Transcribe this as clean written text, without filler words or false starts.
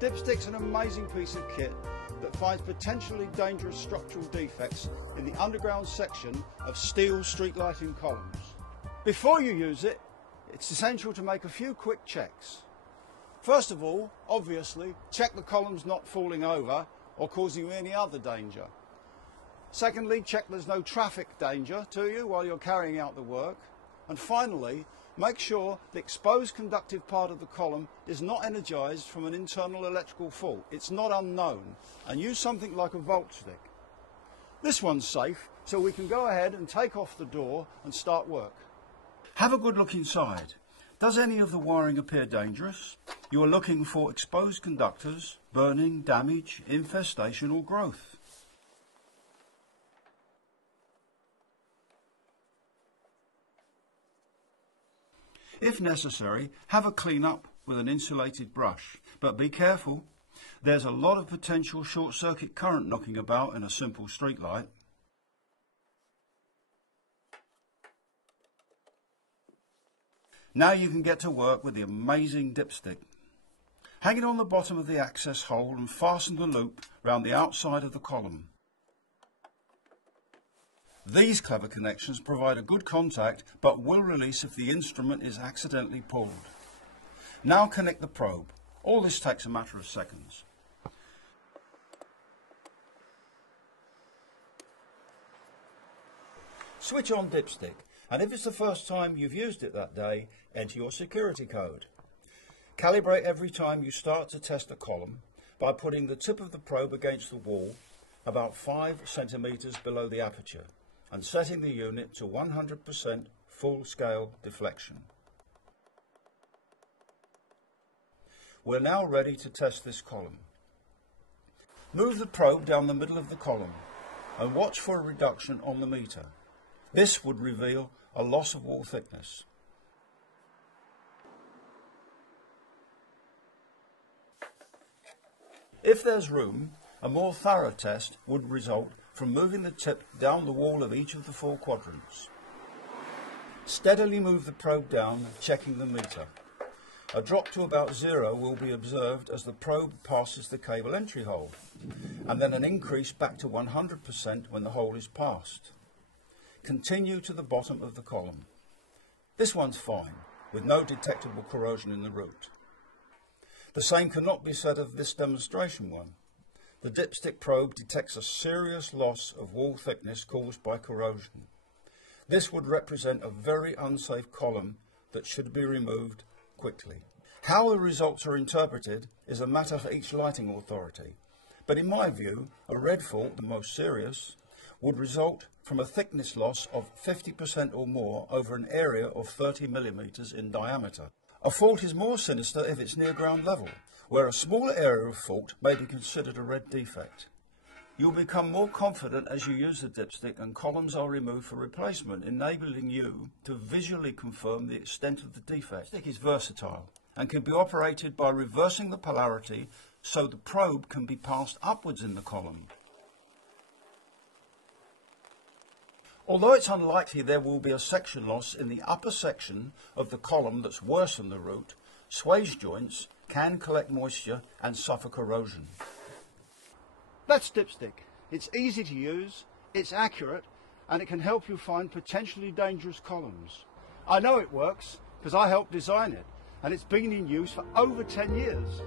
Dipstick's an amazing piece of kit that finds potentially dangerous structural defects in the underground section of steel street lighting columns. Before you use it, it's essential to make a few quick checks. First of all, obviously, check the column's not falling over or causing you any other danger. Secondly, check there's no traffic danger to you while you're carrying out the work. And finally, make sure the exposed conductive part of the column is not energised from an internal electrical fault. It's not unknown, and use something like a volt stick. This one's safe, so we can go ahead and take off the door and start work. Have a good look inside. Does any of the wiring appear dangerous? You are looking for exposed conductors, burning, damage, infestation or growth. If necessary, have a clean up with an insulated brush, but be careful. There's a lot of potential short circuit current knocking about in a simple street light. Now you can get to work with the amazing dipstick. Hang it on the bottom of the access hole and fasten the loop round the outside of the column. These clever connections provide a good contact but will release if the instrument is accidentally pulled. Now connect the probe. All this takes a matter of seconds. Switch on dipstick, and if it's the first time you've used it that day, enter your security code. Calibrate every time you start to test a column by putting the tip of the probe against the wall about 5 centimeters below the aperture and setting the unit to 100% full-scale deflection. We're now ready to test this column. Move the probe down the middle of the column and watch for a reduction on the meter. This would reveal a loss of wall thickness. If there's room, a more thorough test would result from moving the tip down the wall of each of the 4 quadrants. Steadily move the probe down, checking the meter. A drop to about 0 will be observed as the probe passes the cable entry hole, and then an increase back to 100% when the hole is passed. Continue to the bottom of the column. This one's fine, with no detectable corrosion in the root. The same cannot be said of this demonstration one. The dipstick probe detects a serious loss of wall thickness caused by corrosion. This would represent a very unsafe column that should be removed quickly. How the results are interpreted is a matter for each lighting authority, but in my view, a red fault, the most serious, would result from a thickness loss of 50% or more over an area of 30 millimeters in diameter. A fault is more sinister if it's near ground level, where a smaller area of fault may be considered a red defect. You'll become more confident as you use the dipstick and columns are removed for replacement, enabling you to visually confirm the extent of the defect. The dipstick is versatile and can be operated by reversing the polarity so the probe can be passed upwards in the column. Although it's unlikely there will be a section loss in the upper section of the column that's worse than the root, swage joints can collect moisture and suffer corrosion. That's dipstick. It's easy to use, it's accurate, and it can help you find potentially dangerous columns. I know it works because I helped design it, and it's been in use for over 10 years.